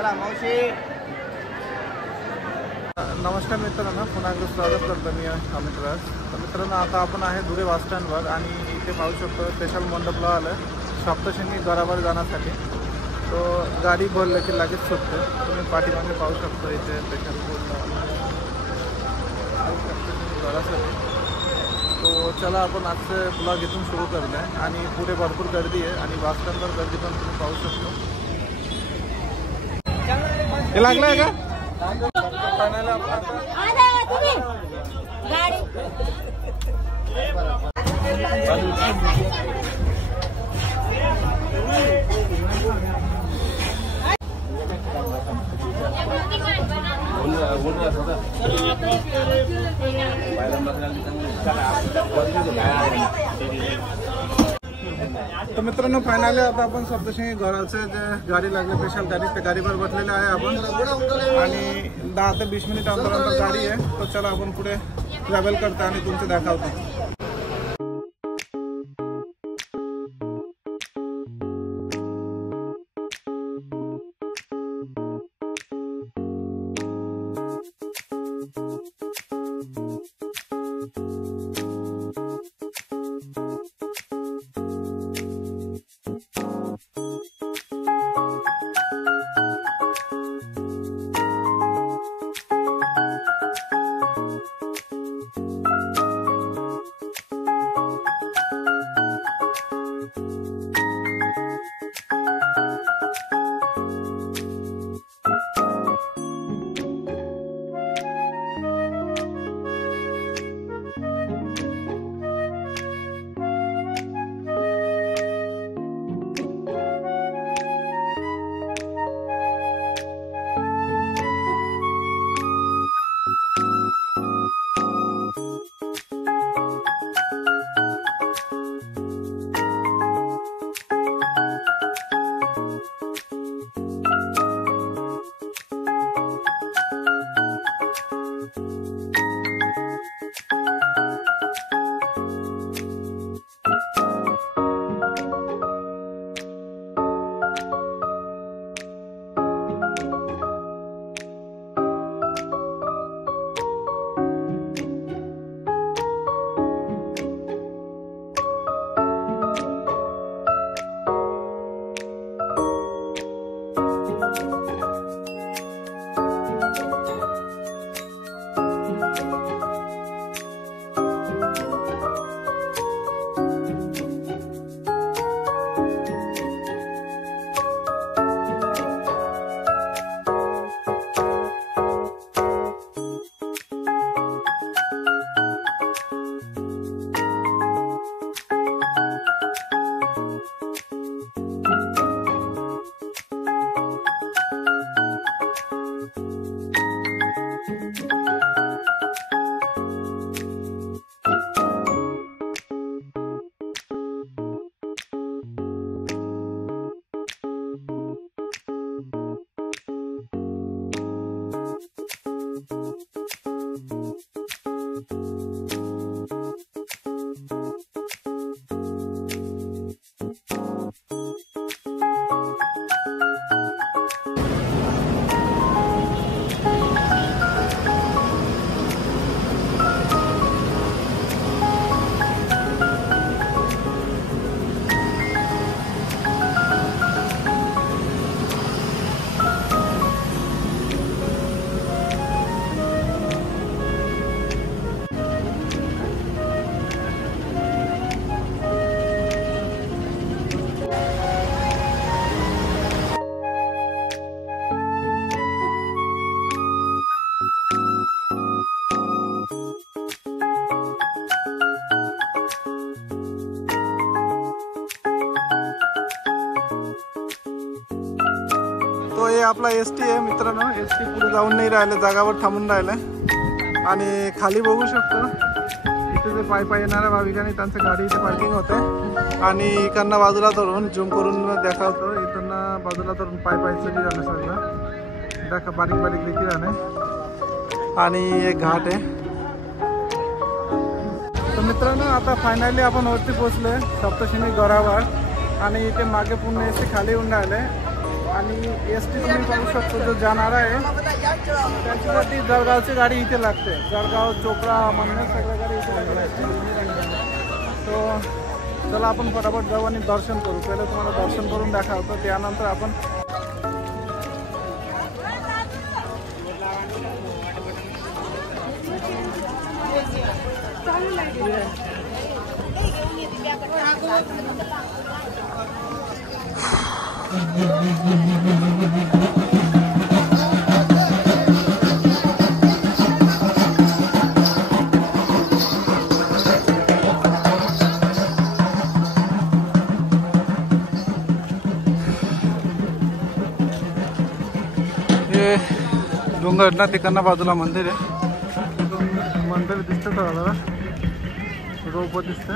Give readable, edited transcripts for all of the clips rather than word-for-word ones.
चला मावशी। नमस्कार मित्रांनो, पुन्हा एकदा स्वागत करतो मी अमित राज। तर मित्रांनो, आता आपण आहे धुळे बस स्टँडवर आणि इथे पाहू शकतो स्पेशल मंडपला आलं सप्तशृंगी गडावर जाण्यासाठी। तो गाडी भरलं की लगेच सुटते। तुम्ही पाठीमागे पाहू शकतो इथे स्पेशल गडासाठी। तो चला आपण आजचे ब्लॉग इथून सुरू करलं आहे आणि पुढे भरपूर गर्दी आहे आणि बस स्टँडवर गर्दी पण तुम्ही पाहू शकतो। हे लागलं आहे का? तो मित्रांनो, फायनली आता आपण सप्तशृंगी घराचे जे गाडी लागले स्पेशल गाडी त्या गाडीवर बसलेले आहे आपण आणि 10 ते 20 मिनिट अंतरानंतर गाडी आहे। तो चला आपण पुढे ट्रॅव्हल करतो आणि तुमचे दाखवतो। तो हे आपला एसटी आहे मित्रांनो। एसटी पुढे जाऊन नाही राहिले, जागावर थांबून राहिले आणि खाली बघू शकतो इथे जे पायी येणाऱ्या भाविकांनी त्यांची गाडी इथे पार्किंग होते आणि इकडनं बाजूला धरून झूम करून दाखवतो। इकडनं बाजूला धरून पायी चली जाणं सगळं दाखवा, बारीक बारीक लेखी जाणे आणि एक घाट आहे। तर मित्रांनो, आता फायनली आपण वरती पोहोचलोय सप्तशृंगी गडावर आणि इथे मागे पुन्हा एसटी खाली येऊन राहिले आणि एस टी तुम्ही पाहू शकतो जो जाणारा आहे त्याच्यासाठी जळगावची गाडी इथे लागते. जळगाव चोपडा म्हणून सगळ्या गाडी इथे लागते. तो चला आपण फटाफट जाऊ आणि दर्शन करू. पहिले तुम्हाला दर्शन करून दाखवतो, त्यानंतर आपण हे डोंगर ना तिकडनं बाजूला मंदिर आहे. मंदिर दिसतं का? रोप दिसतं.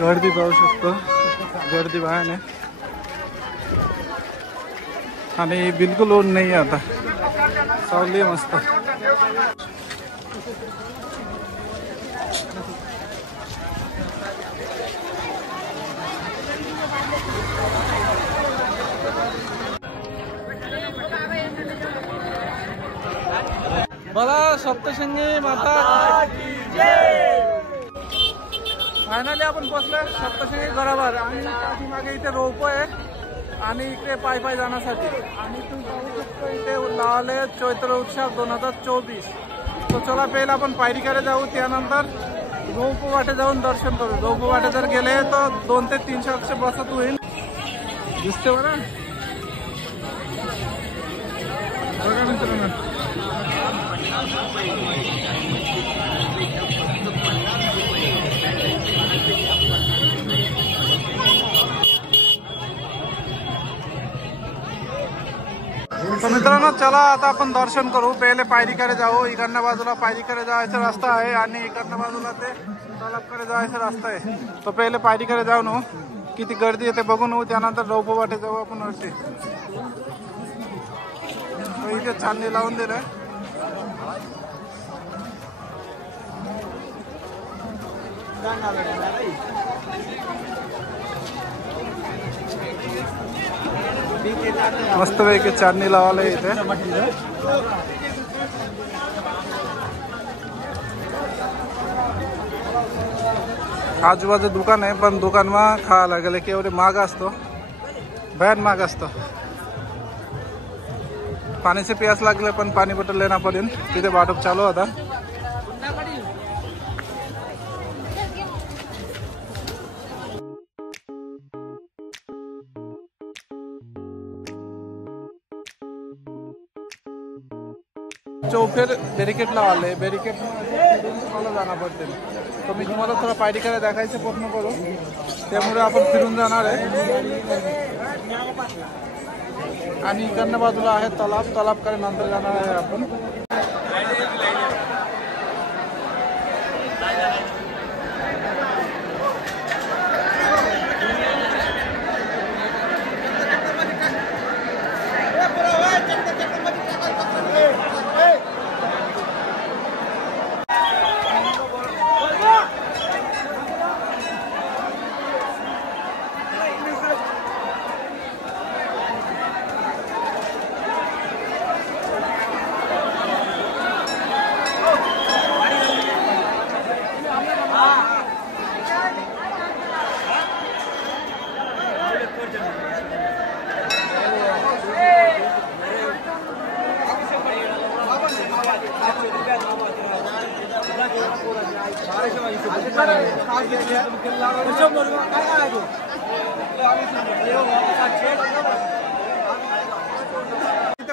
गर्दी पाहू शकतो, गर्दी बाहेर आहे आणि बिलकुल ऊन नाही आहे. आता सावली मस्त. बघा सप्तशृंगी माता. फायनली आपण पोहोचलोय सप्तशृंगी गडावर आणि पाठीमागे इथे रोप आहे आणि इकडे पाय पाय जाण्यासाठी. आणि तुम्ही पाहू शकतो इथे लावले चैत्र उत्सव 2024. तो चला पहिला आपण पायरीकडे जाऊ, त्यानंतर रोप वाटे जाऊन दर्शन करू. रोप वाटे जर गेले तर 200 ते 300 अक्षर बसत होईल. दिसते बघा बघा मित्रांनो. तो मित्रांनो चला आता आपण दर्शन करू. पहिले पायरीकडे जाऊ. इकडच्या बाजूला पायरीकडे जायचा रस्ता आहे आणि इकडच्या बाजूला ते तलावकडे जायचा रस्ता आहे. तो पहिले पायरीकडे जाऊ न किती गर्दी येते बघून येऊ, त्यानंतर रोप वाटे जाऊ आपण वरती. इथे छाननी लावून दिलंय. मस्त पैकी चांदणी लावायला इथे. आजूबाजू दुकान आहे पण दुकान मा खायला गेले की एवढे महाग असतो, भयान महाग असतो. पाण्याचे प्यास लागले पण पाणी बॉटल लेना पडेल. तिथे वाटप चालू होता. चौफेर बॅरिकेड लावले. बॅरिकेड मला जाणार पडते. तर मी तुम्हाला थोडा पायरीकडे दाखवायचं प्रयत्न करू, त्यामुळे आपण फिरून जाणार आहे. आणि इकडच्या बाजूला आहे तलाव. तलावकडे नंतर जाणार आहे आपण.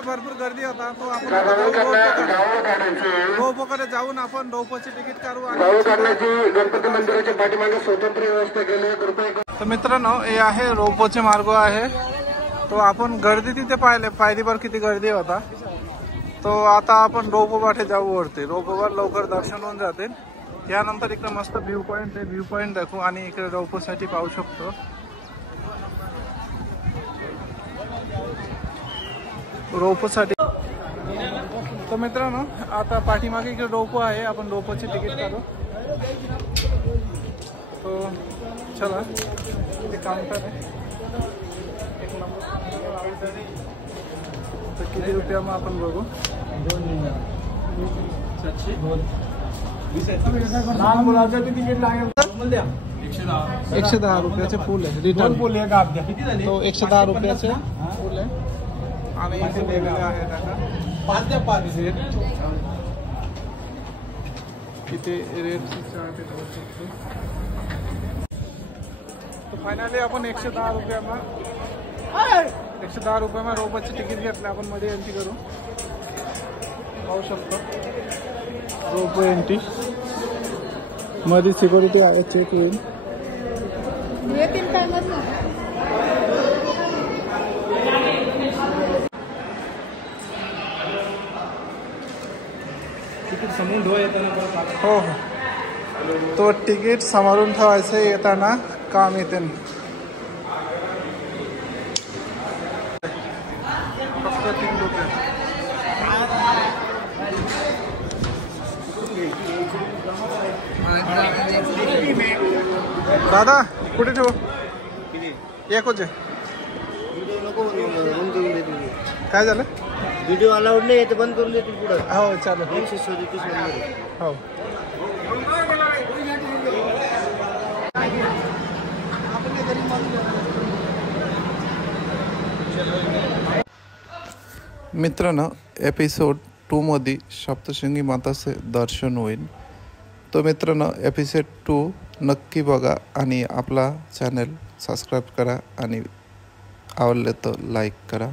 भरपूर गर्दी होता. तो आपण रोपकडे जाऊन आपण रोपची तिकीट काढू आणि गणपती मंदिराच्या पाठीमागे स्वतंत्र व्यवस्था केली. तर मित्रांनो हे आहे रोपचे मार्ग आहे. तो आपण गर्दी तिथे पाहिले, पायरीवर किती गर्दी होता. तो आता आपण रोपवाटे जाऊ वरती. रोपवर लवकर दर्शन होऊन जाते. त्यानंतर इकडे मस्त व्ह्यू पॉइंट आहे. व्ह्यू पॉइंट दाखवू आणि इकडे रोपसाठी पाहू शकतो. रोपसाठी. तर मित्रांनो आता पाठीमागे इकडे रोपो आहे, आपण रोपोची तिकीट काढू. तो चला इथे काउंटर आहे. तर किती रुपया मग आपण बघू. लहान मुलाचं तिकीट लागेल 110 रुपयाचे फुल आहे. रिटर्न फुल आहे का आपल्या तो 110 रुपयाचे फुल आहे. आणि इथे दिलेले आहेत आता 5 द्या 5 रेट. इथे रेट चार्ट आहे. तर फायनली आपण 110 रुपयाला रोपाची तिकीट घेतलं. आपण मध्ये एंट्री करू. पाहू शकतो रोप एंट्री मध्ये सिक्युरिटी आहे, चेक होईल. तिकीट समोर ठेवा येताना. हो हो, तो तिकीट सांभाळून ठेवायचं येताना काम येते. फक्त 3 रुपये. दादा कुठे ठेवू. एकच आहे. काय झालं. व्हिडिओ अलाउड नाही आहे, बंद करून देतील पुढे. हो चालेल. 137 हो. मित्रांनो एपिसोड 2 मध्ये सप्तशृंगी माताचे दर्शन होईल. तो मित्रांनो एपिसोड 2 नक्की बघा आणि आपला चॅनल सबस्क्राईब करा आणि आवडले तर लाईक करा.